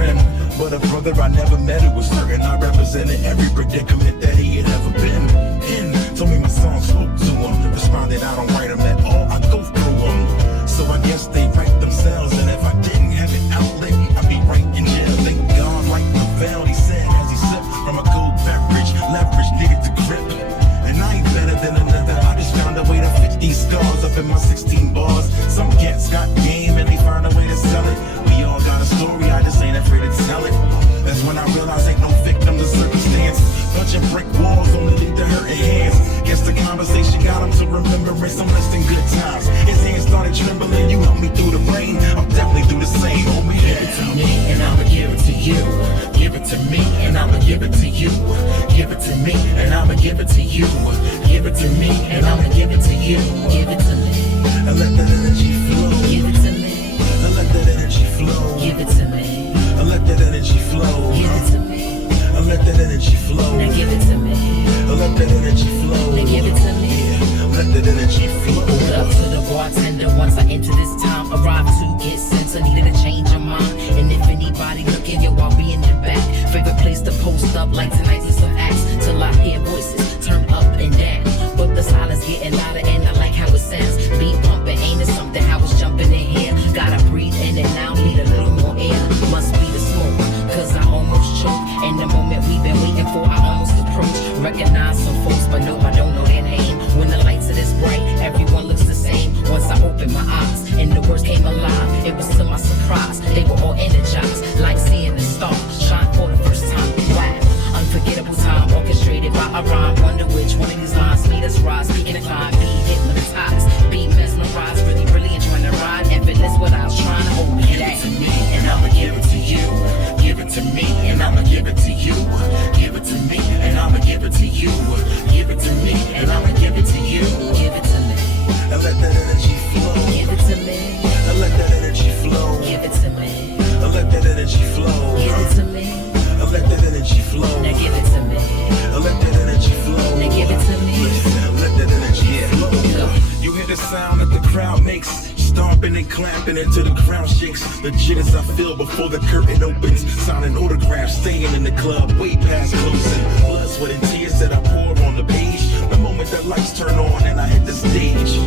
friend, but a brother I never met. It was certain I represented every predicament that he had ever been in. Told me my songs spoke to him. Responded I don't write them at all, I go through them. So I guess they write themselves, and if I didn't have an outlet, I'd be right in jail. Thank God, like prevailed, he said as he sipped from a cold beverage. Leverage needed to grip, and I ain't better than another. I just found a way to fit these scars up in my 16 bars. Some cats got game and they find a way to sell it. We all got a story, I just ain't afraid to tell it. That's when I realize ain't no victim to circumstance. Punching brick walls only lead to hurting hands. Guess the conversation got him to remembering some less than good times. His hands started trembling, you helped me through the rain. I'll definitely do the same, homie. Give it to me and I'ma give it to you. Give it to me and I'ma give it to you. Give it to me and I'ma give it to you. Give it to me and I'ma give it to you. Give it to me. I let that energy flow. Give it to me. I let that energy flow. Give it to me. I let that energy flow. Give it to me. I let that energy flow. Now give it to me. I let that energy flow. Now give it to me. Yeah, let that energy flow. Hold up to the bartender once I enter this time. Arrived to get sense, I needed a change of mind. And if anybody looking, yo, I'll be in the back. Favorite place to post up like tonight's is some acts. Till I hear voices turn up and down. But the silence getting louder and I like how it sounds. Beat pumping, ain't it something how it's jumping in here. Gotta breathe in and out, need a little more air. Must be the smoke, cause I almost choke. And the moment we've been waiting for, I almost approach. Recognize some folks, but no, I don't know their name. When the lights are this bright, everyone looks the same. Once I opened my eyes, and the words came alive. It was to my surprise, they were all energized. Like seeing the stars shine for the first time. Wow, unforgettable time, orchestrated by a rhyme. Wonder which one of these lines made us rise. Speaking of climb, be hypnotized, be mesmerized. Really, really enjoying the ride. Effortless what I was trying to hold me. Give it to me, and I'ma give it to you. Give it to me, and I'ma give it to you. Give it to me, and I'ma give it to you. Give it to me, and I'ma give it to you. Give it to me. I let that energy flow. Give it to me. I let that energy flow. Give it to me. I let that energy flow. Give it to me. I let that energy flow. Now give it to me. I let that energy flow. Now give it to me. Let that energy flow. You hear the sound that the crowd makes, stomping and clapping until the ground shakes. Legit as I feel before the curtain opens. Signing autographs, staying in the club way past closing. Blood, sweat, and tears that I pour on the page. The moment that lights turn on and I hit the stage.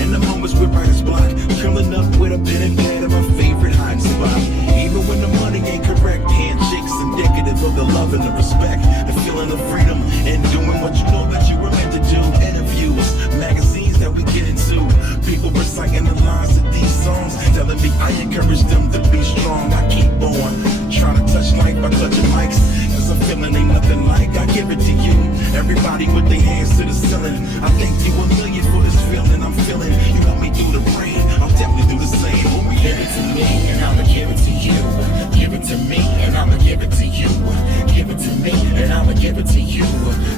And the moments where writer's block, curling up with a pen and pad at my favorite hiding spot. Even when the money ain't correct, handshakes indicative of the love and the respect, the feeling of freedom, and doing what you know that you were meant to do. Interviews, magazines that we get into, people reciting the lines of these songs, telling me I encourage them to be strong. I keep on trying to touch life by clutching mics, cause I'm feeling ain't nothing like I give it to you. Everybody with their hands to the ceiling. I thank you a million for this feeling I'm feeling. You help me through the rain, I'll definitely do the same. Oh, yeah. Give it to me and I'ma give it to you. Give it to me and I'ma give it to you. Give it to me and I'ma give it to you.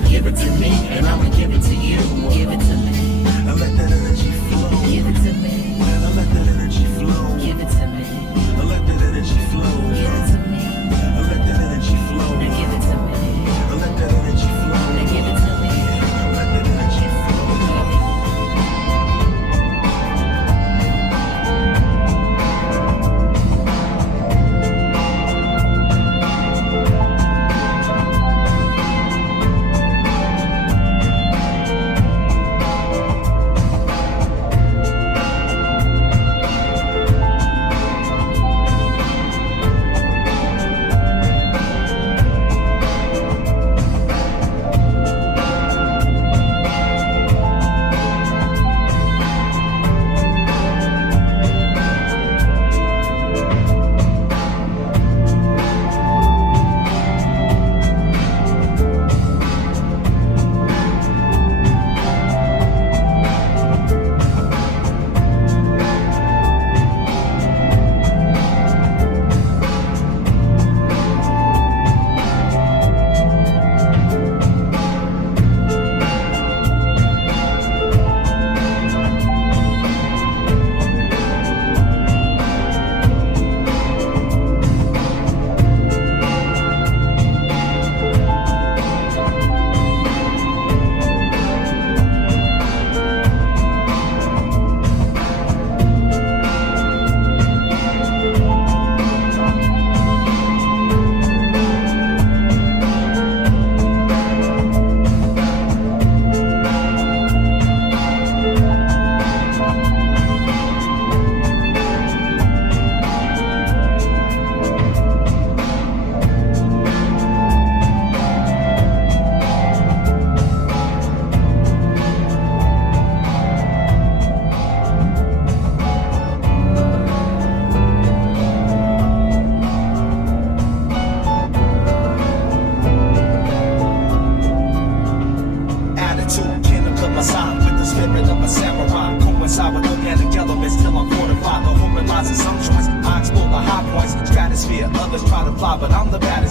Give it to me and I'ma give it to you. Give it to me. I let that energy flow. Give it to me. I let that energy flow. Give it to me. I let that energy flow. Give it to me. I let that energy flow. Now give it to me. I let that energy flow. Now give it to me. I let that energy flow.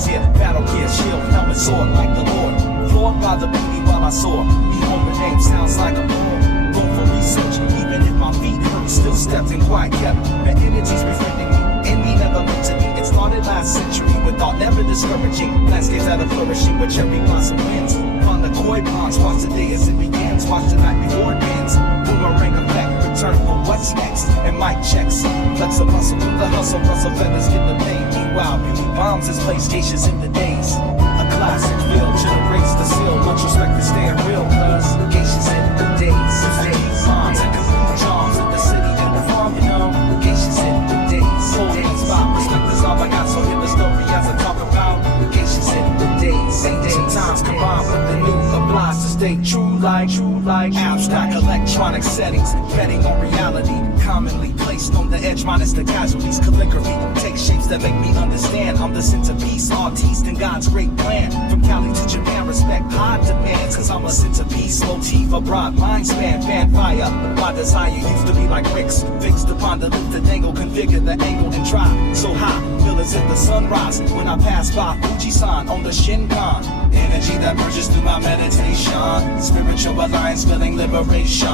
is here, battle gear, shield, helmet, sword like the Lord. Floored by the beauty while I soar. Behold, the name sounds like a bore. Go for research, even if my feet hurt, still stepped and quiet kept. The energy's befriending me, envy never meant to be. It started last century with thought never discouraging. Landscapes that are flourishing with cherry blossom winds. On the koi ponds, watch the day as it begins. Watch the night before it ends. Boomerang effect, return for what's next. And mic checks, flex a muscle, the hustle, rustle feathers get the pain. Meanwhile, beauty bombs is PlayStations in the days. A classic feel, generates the seal. Much respect to staying real, cause geishas in the days. Bombs and complete charms in the city and the farm, you know. Geishas in the days. Holding spot, respect is all I got, so hear the story as I talk about geishas in the days. Sometimes combined with the new applies to stay true like abstract electronic settings. Betting on reality, commonly placed on the edge minus the casualties. Calligraphy takes shapes that make me understand. I'm the centerpiece, artiste in God's great plan. From Cali to Japan, respect high demands. Cause I'm a centerpiece, motif, a broad mind span. Fan fire, my desire used to be like bricks. Fixed upon the lift, the dangle, configure the angle and try. So high, pillars at the sunrise. When I pass by Fuji-san on the Shinkan. Energy that merges through my meditation. Spiritual alliance, feeling liberation.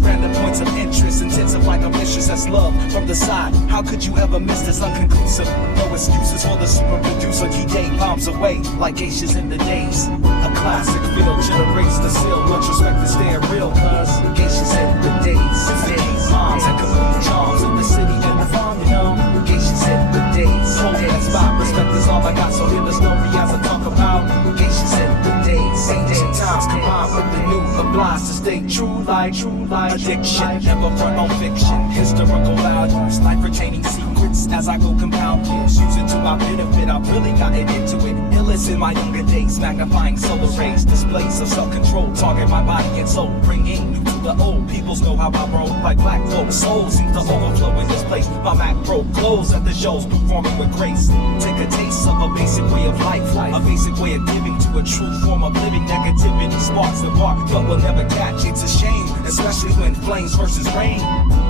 Random points of interest, intensive like a mistress. That's love from the side. How could you ever miss this unconclusive? No excuses for the super producer. Key day bombs away like geishas in the days. A classic feel generates the seal. Much respect to staying real, cause geishas in the days. Moms and complete charms in the city and the farm, you know. Geishas in the days. Holding that spot, respect is all I got, so hear the story as I talk about geishas in the days. Sometimes combined with the new applies to stay true like addiction. Never front on fiction. Historical values, life retaining secrets as I go compound years. Use it to my benefit, I've really gotten into it. Illness in my younger days, magnifying solar rays. Displays of self-control, target my body and soul. Bringing new to the old, peoples know how I roll. Like black gold, soul seems to overflow in this place. My Mac Pro clothes at the shows, performing with grace. Take a taste of a basic way of life. A basic way of giving to a true form of living. Negativity sparks the bark, but will never catch. It's a shame, especially when flames versus rain.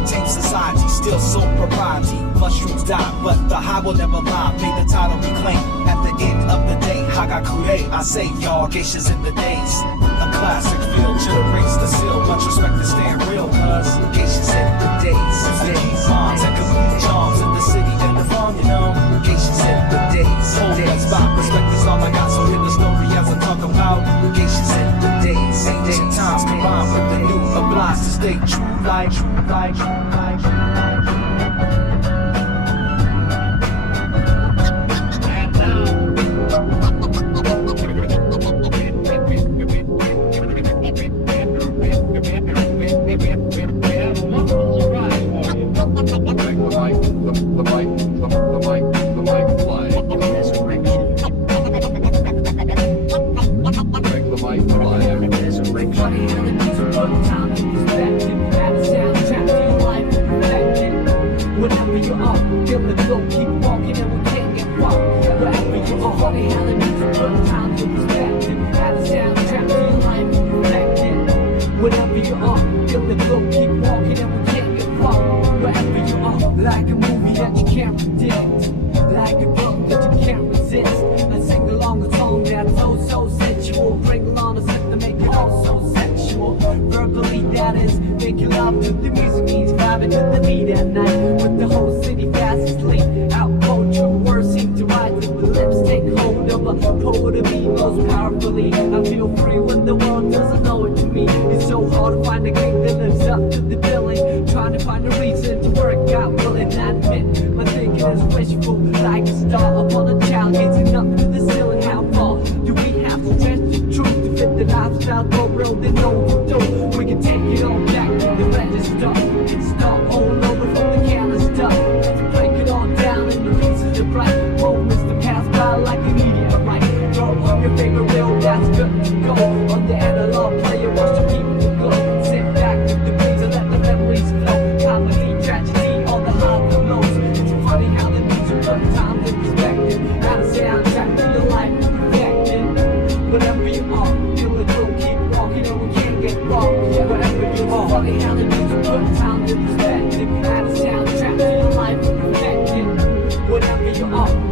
Tame society, still soul propriety. Mushrooms die, but the high will never lie. May the title be claimed at the end of the day. Hagakure, I say y'all, geishas in the days. A classic feel generates the seal. Much respect to staying real, cause geishas in the days. Moms and complete charms in the city and the farm, you know. Geishas in the days. Hold that spot, respect is all I got, so hear the story as I talk about geishas in the days. Sometimes combined with the new applies to stay true like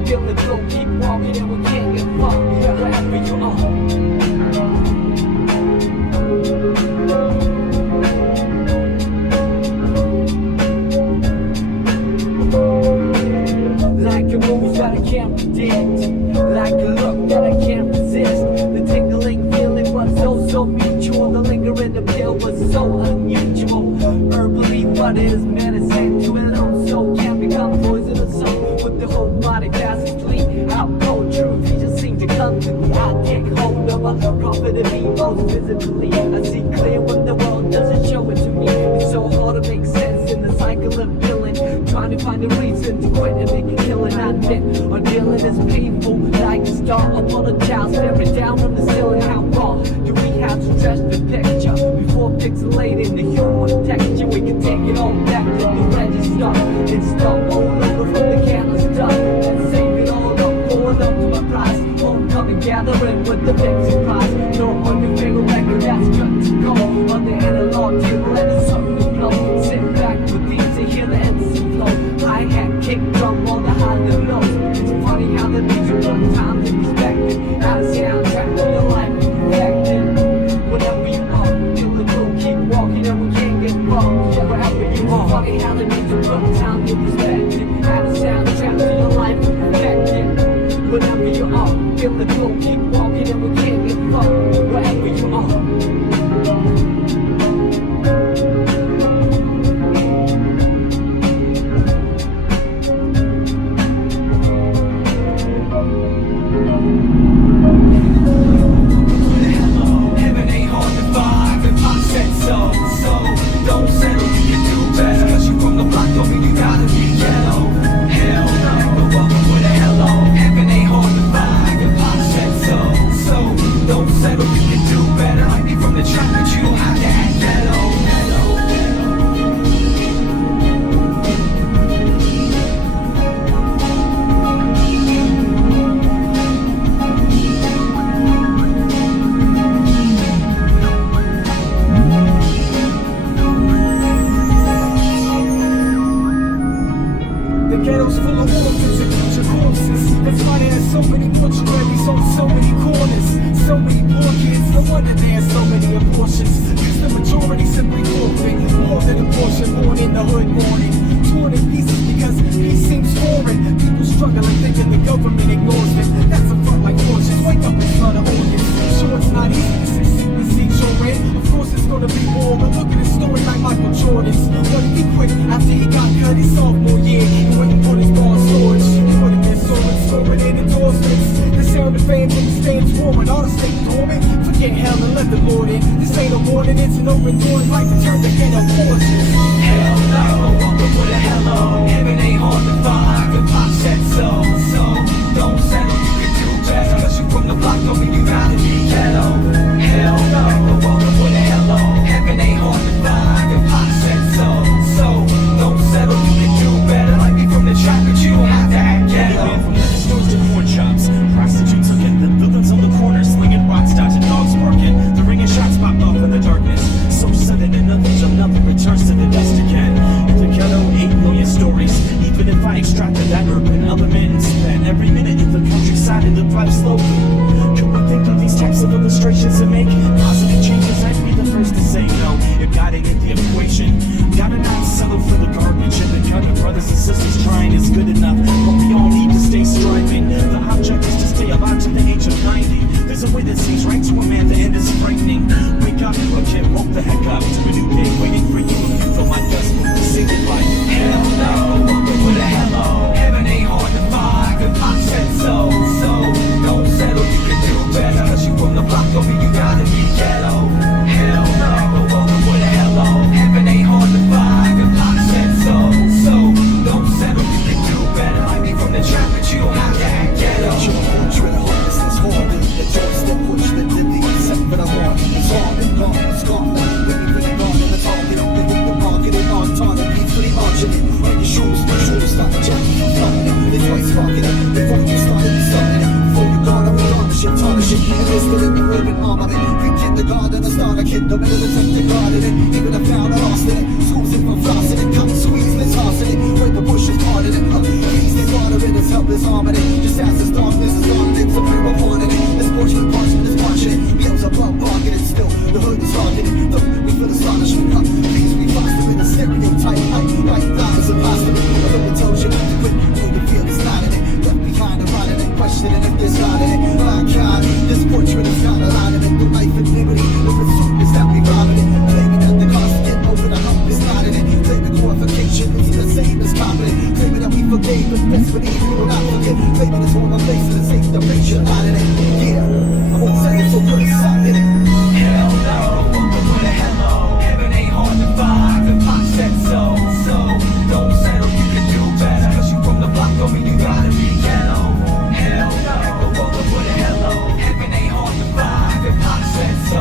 Feel the flow, keep walking and we can't like a look that I can't resist. The tingling feeling was so mutual. The lingering appeal was so unusual. Herbally, what is medicine to it all? So can become poisonous. So with the whole body fast asleep, out cold truth. He just seemed to come to me. I take hold of a prophet of evils visibly. I see clear when the world doesn't show it to me. It's so hard to make sense in the cycle of feeling. Trying to find a reason to quit and make a killing. I admit our dealing is painful. Like a star up on a child staring down from the ceiling. How far do we have to stretch the picture before pixelating the human texture? We can take it all back to the register. It's stuck all over from the candle stuff. Let's save it all up, pour it up to my prize. Homecoming gathering with the Dixie prize. Throw on your finger record that's cut to go. On the analog table and it's something to blow. Sit back with these to hear the MC flow. Hi-hat, kick drum on the high and low. It's funny how the music run time to perspective. Out of soundtrack to your life, perfected. Whatever you are, feel the groove, keep walking and we can't get wrong. Wherever you are, funny how the music run time to perspective. Out of soundtrack to your life, perfected. Whatever you are, feel the groove, keep walking and we can't get wrong. Wherever you are. This portrait is not alignment. The life and liberty, the pursuit is that we robbing it. Claiming that the cost of getting over the hump is not in it. Claiming glorification is the same as confident. Claiming that we forgave, but desperately we will not forget. Claiming it's one of place to safe the picture out in it. Yeah, I won't say it, so put a sign in it. Hell no, welcome with a hello. Heaven ain't hard to find, the Pac said so. So, don't settle, you can do better. Cause you from the block, don't mean you gotta be ghetto. Hell no, welcome with a hello. Heaven ain't hard to find, the Pac said so.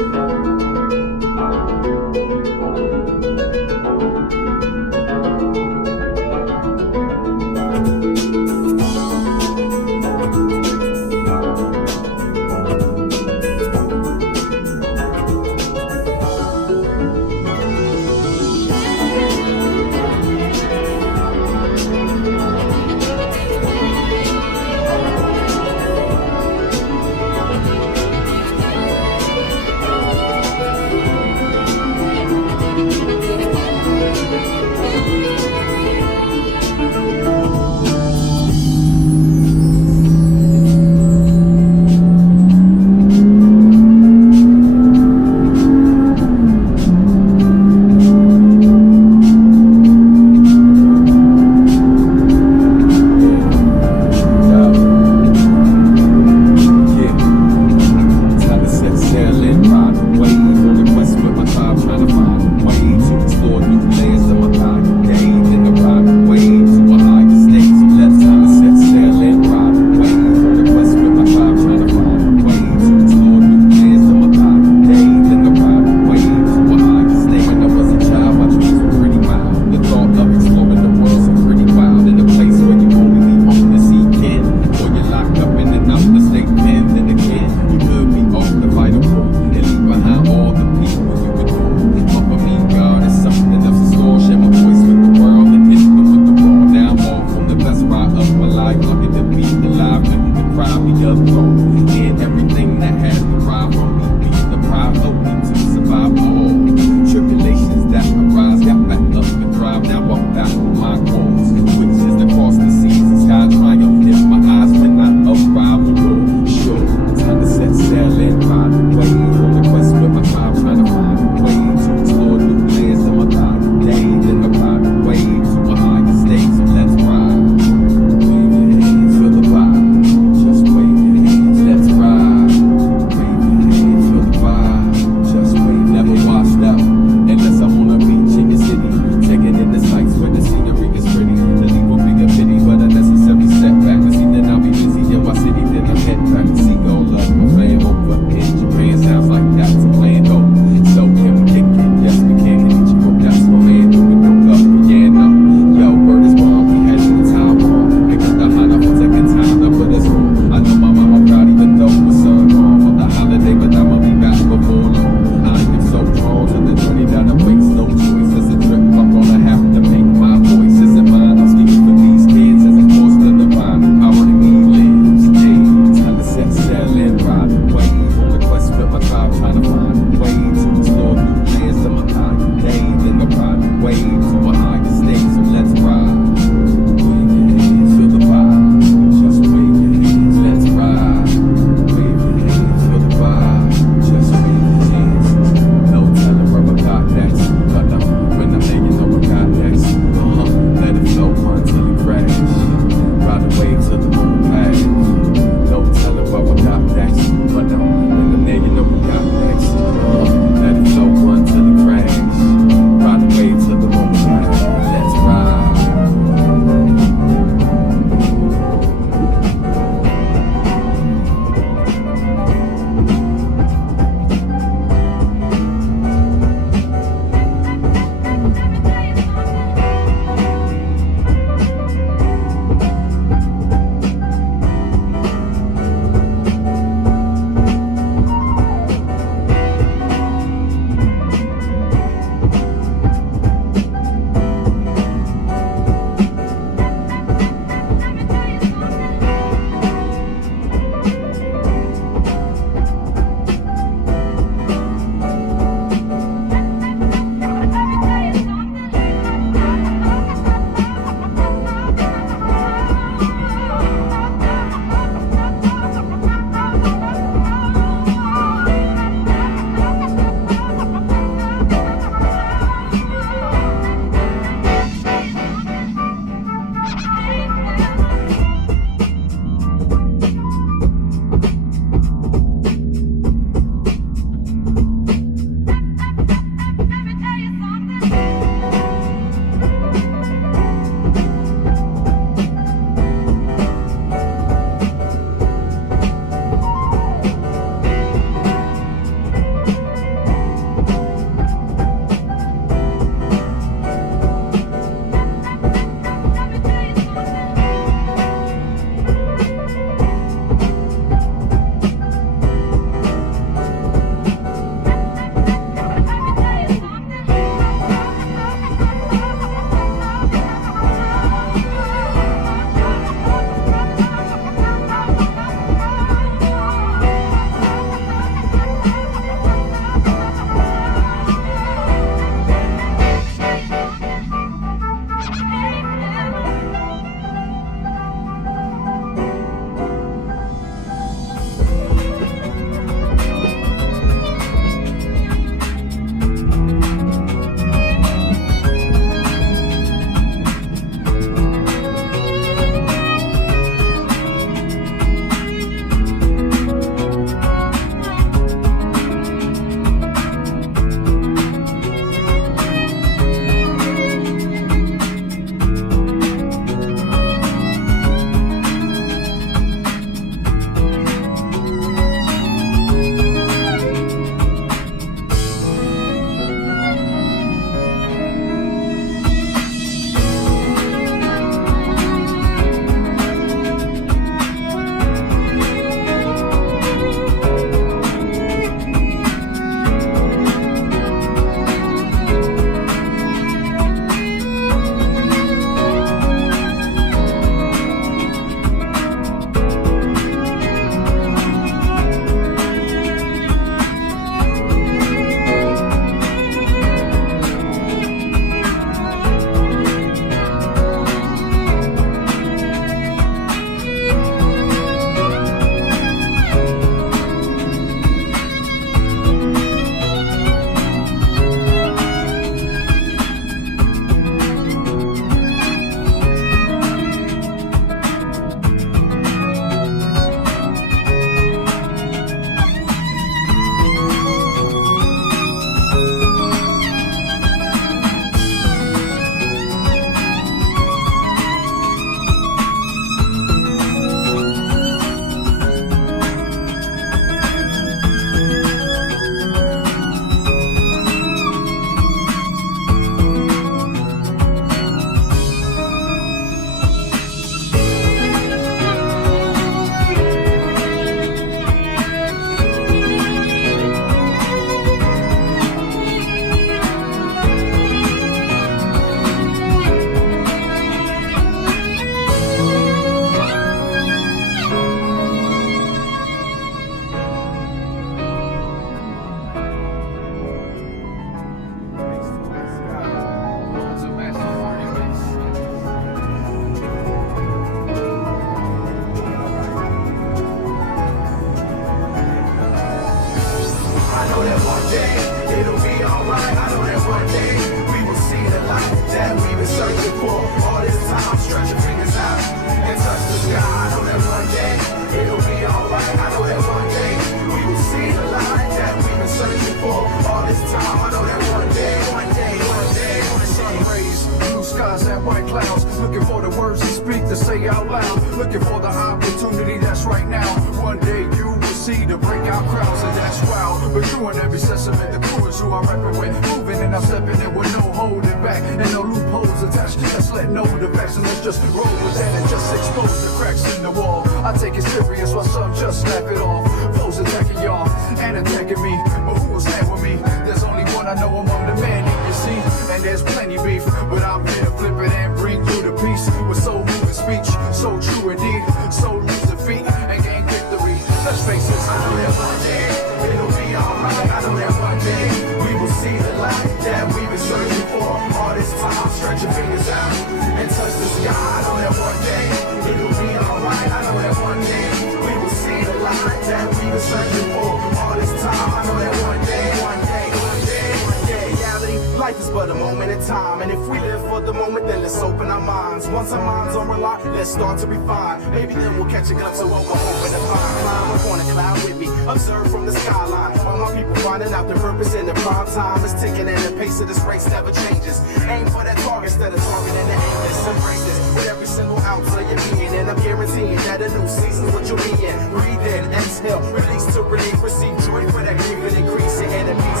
out loud, looking for the opportunity that's right now. One day you will see the breakout crowds, and that's wild. But you and every sentiment, the crew is who I'm repping with. Moving and I'm stepping in with no holding back, and no loopholes attached. Let's let know the facts and let's just roll with that and just expose the cracks in the wall. I take it serious while some just laugh it off. Foes attacking y'all and attacking me, but who will stand with me? There's only one I know among the men, you see, and there's plenty beef. But I'm here to flip it and bring you the peace with soul moving speech, so true indeed. So lose defeat and gain victory. Let's face it, I know that one day it'll be alright. I know that one day we will see the light that we've been searching for all this time. Stretch your fingers out and touch the sky. I know that one day it'll be alright. I know that one day we will see the light that we've been searching for all this time. I know that one day, one day, one day, one day. Reality, life is but a moment in time, and if we live for the moment, then let's open our minds. Once our minds are aligned, let's start to refine. Maybe then we'll catch a glimpse of what we're hoping to find. Climb up on a cloud with me, observe from the skyline. All my people finding out their purpose in the prime time is ticking, and the pace of this race never changes. Aim for that target instead of targeting the aimless. Embrace this with every single ounce of your being, and I'm guaranteeing that a new season's what you'll be in. Breathe in, exhale, release to relief, receive joy for that grief and increase your enemies.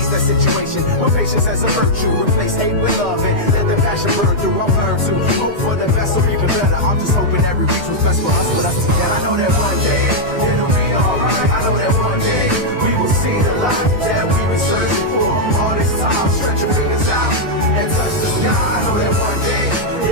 Ease that situation where patience has a virtue. Replace hate with love and let the passion burn through. I'll learn to hope for the best or even better. I'm just hoping every reach was best for us, but us together. I know that one day it'll be alright. I know that one day we will see the light that we've been searching for all this time. Stretch your fingers out and touch the sky. I know that one day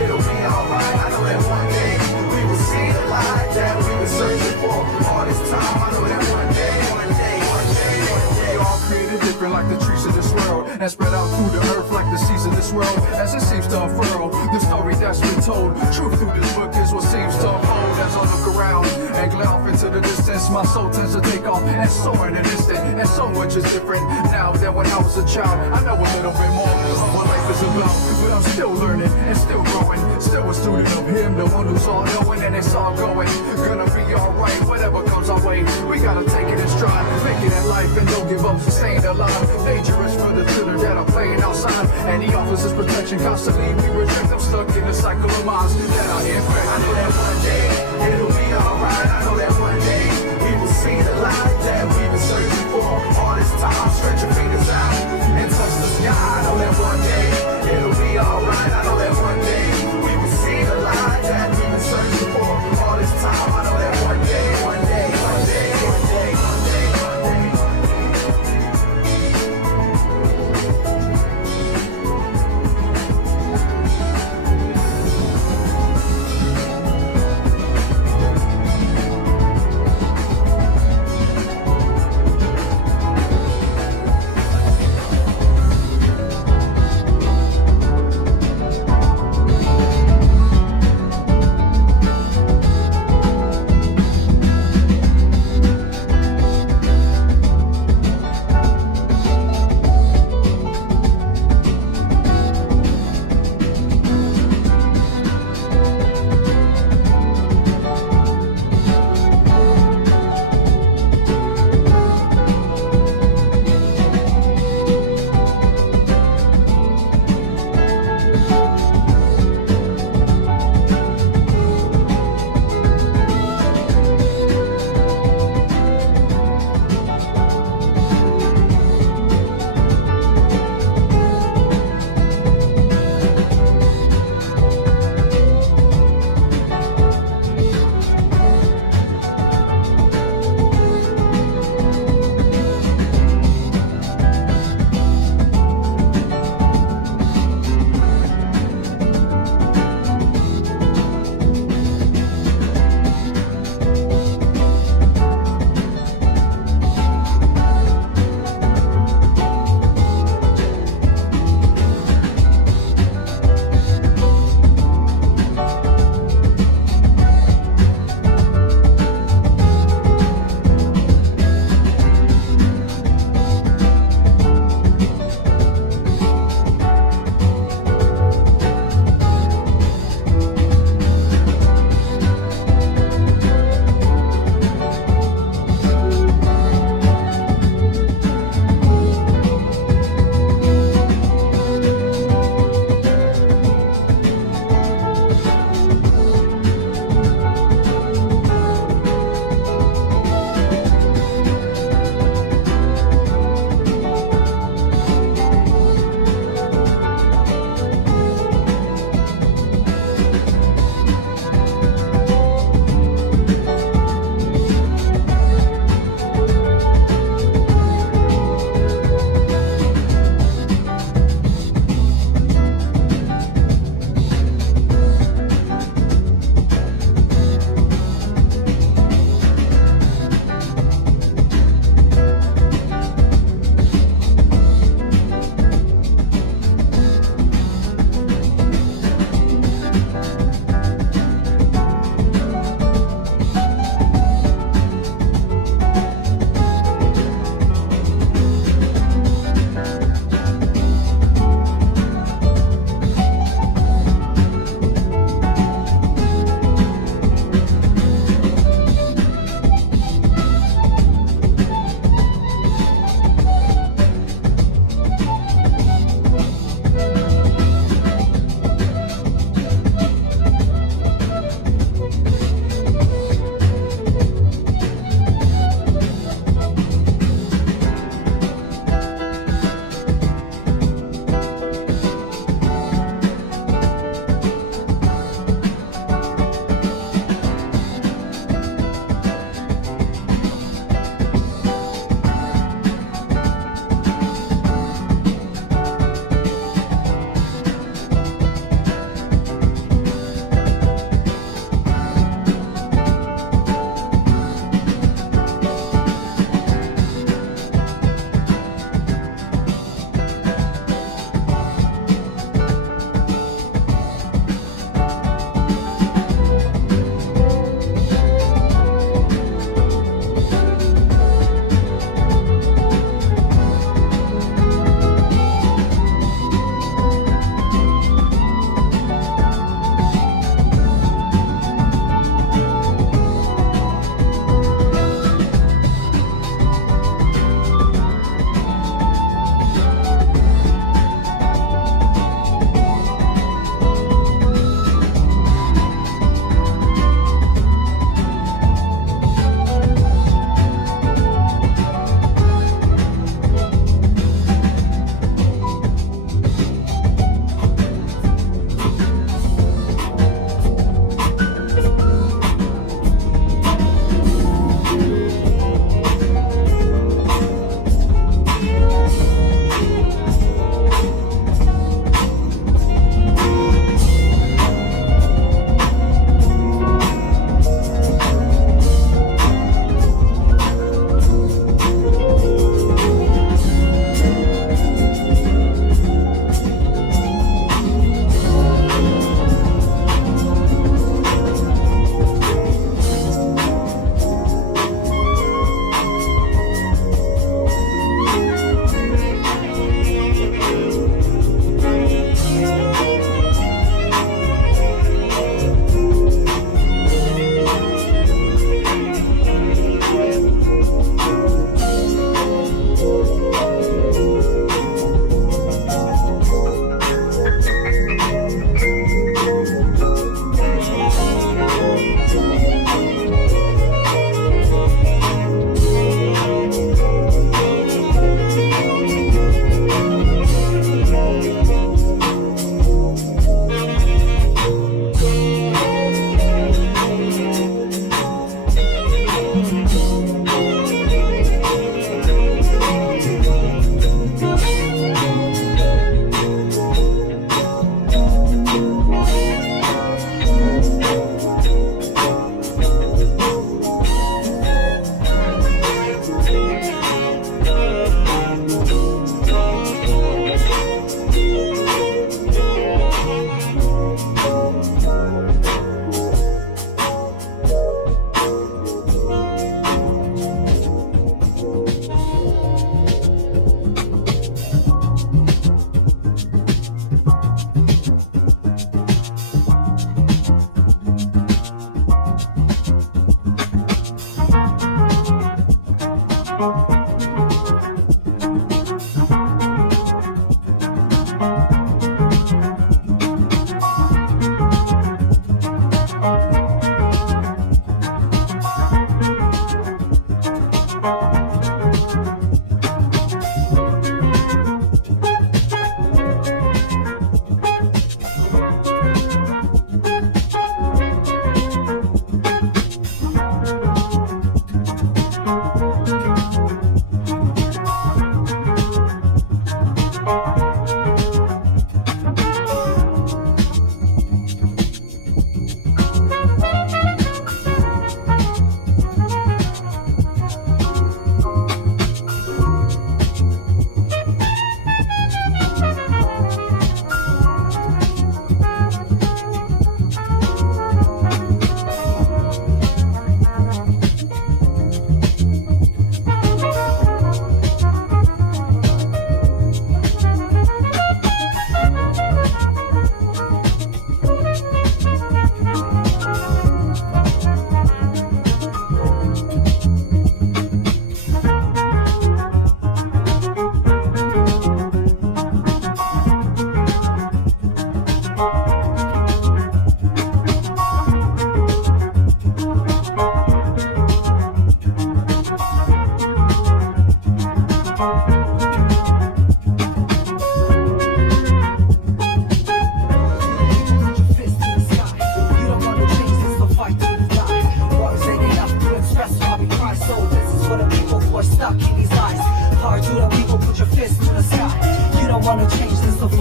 it'll be alright. I know that one day we will see the light that we've been searching for all this time. I know that one day, one day, one day, one day. We're all created different like the trees of this world, and spread out through the earth like the seas of this world. As it seems to unfurl, the story that's been told, truth through this book is what seems to unfold. As I look around and glare off into the distance, my soul tends to take off and soar in an instant. And so much is different now than when I was a child. I know a little bit more of what life is about, but I'm still learning and still growing. Still a student of him, the one who's all knowing, and it's all going. Gonna be alright, whatever comes our way. We gotta take it in stride, make it in life and don't give up, staying alive. Dangerous for the children that are playing outside, and he offers us protection constantly. We reject them, stuck in the cycle of minds that are infected. I know that one day it'll be alright. I know that one day we will see the light that we've been searching for all this time. Stretch your fingers out and touch the sky. I know that one day it'll be alright. I know that one day we will see the light that we've been searching for all this time. I know that one day, one day, one day, one day, one day, one day.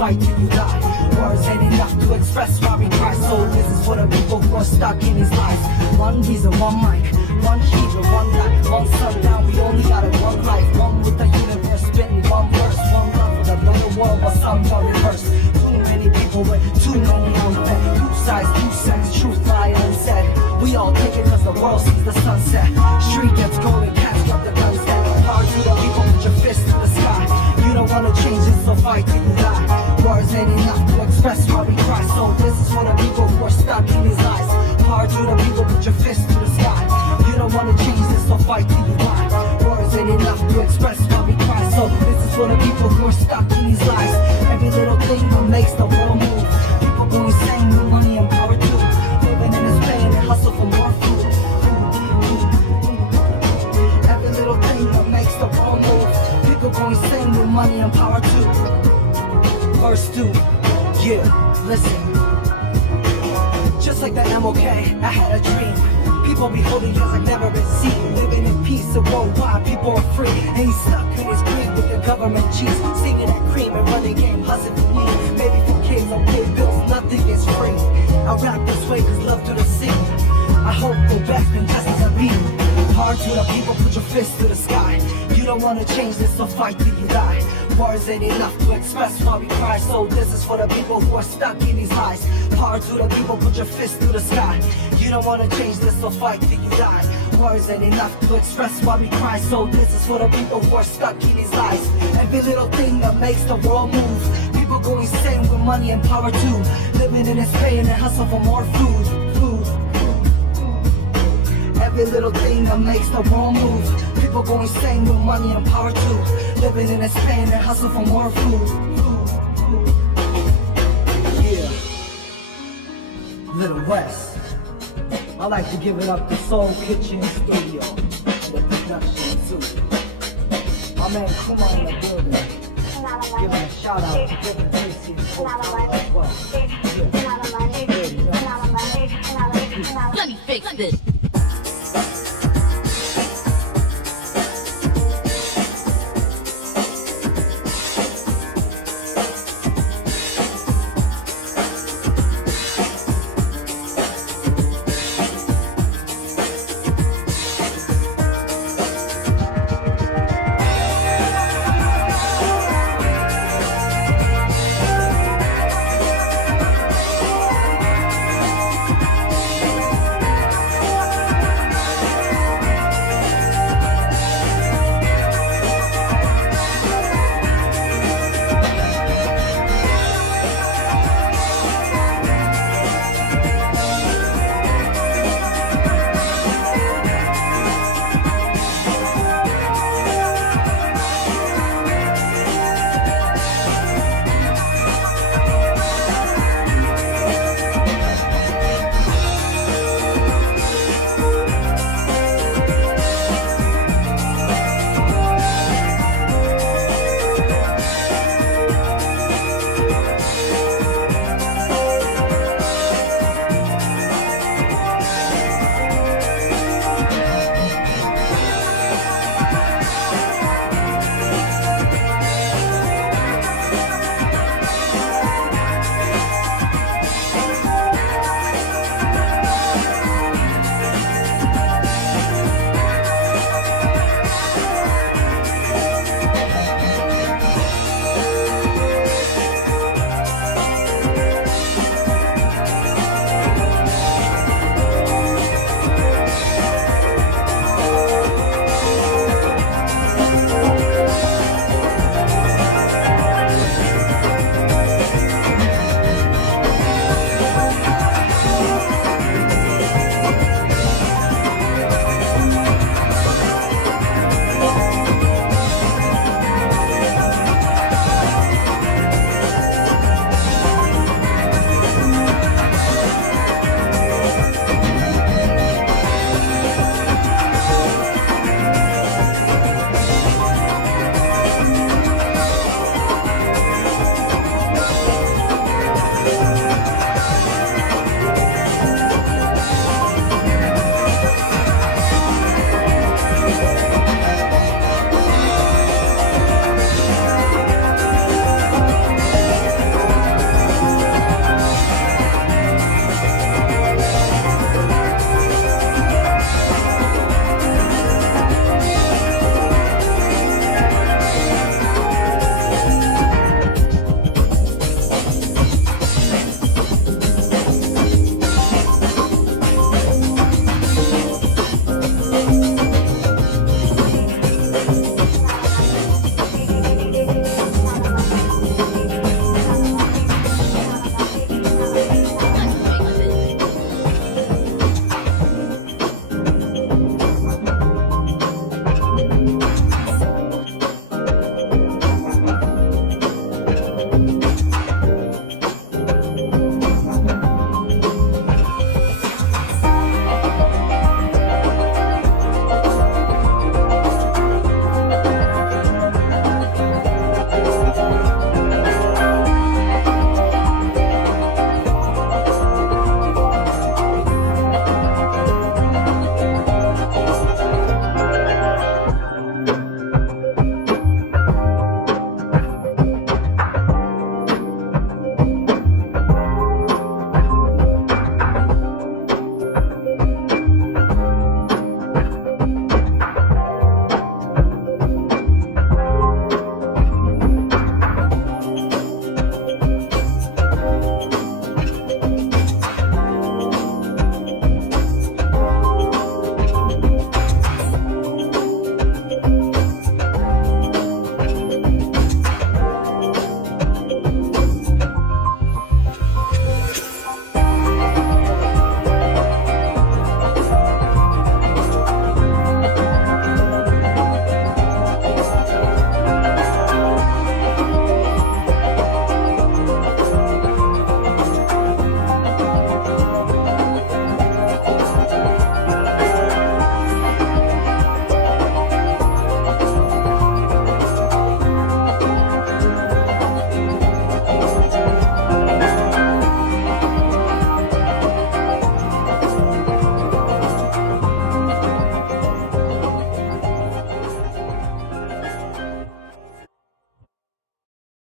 fight till you die. Words ain't enough to express why we cry. So this is for the people who are stuck in these lies. One reason, one mic, one heat, one light, one sundown. We only got it one life. One with the universe spitting one verse. One love for the little world, but some don't reverse. Too many people with too many unfed. Two sides, two sets, truth lie unsaid. We all take it cause the world sees the sunset. Street gets going, cats drop the guns dead. Hard to the people, put your fist to the sky. You don't wanna change it, so fight till you die. Words ain't enough to express why we cry. So this is for the people who are stuck in these lies. Hard to the people, put your fist to the sky. You don't wanna change this, so fight till you die. Words ain't enough to express why we cry. So this is for the people who are stuck in these lies. Every little thing that makes the world move. People go insane with money and power too. Living in this pain and hustle for more food. Every little thing that makes the world move. People go insane with money and power too. Verse 2, yeah, listen. Just like the MOK, I had a dream. People be holding hands like never been seen. Living in peace and worldwide, people are free. Ain't stuck in his greed with the government cheese. Singing that cream and running game, hustling for me. Maybe for kids, I'll pay bills, nothing is free. I rap this way cause love to the scene. I hope go back and just as a beat. Hard to the people, put your fist to the sky. You don't wanna change this, so fight till you die. Words ain't enough to express why we cry. So this is for the people who are stuck in these lies. Hard to the people, put your fist to the sky. You don't wanna change this, so fight till you die. Words ain't enough to express why we cry. So this is for the people who are stuck in these lies. Every little thing that makes the world move. People go insane with money and power too. Living in this pain and hustle for more food. Every little thing that makes the world move. People go insane with money and power too. Living in this pain and hustle for more food. Yeah. Little West. I like to give it up to Soul Kitchen Studio. The production too. My man Kuma in the building. Giving a shout out to different places in Hokkaido as well. Yeah. Let me fix this.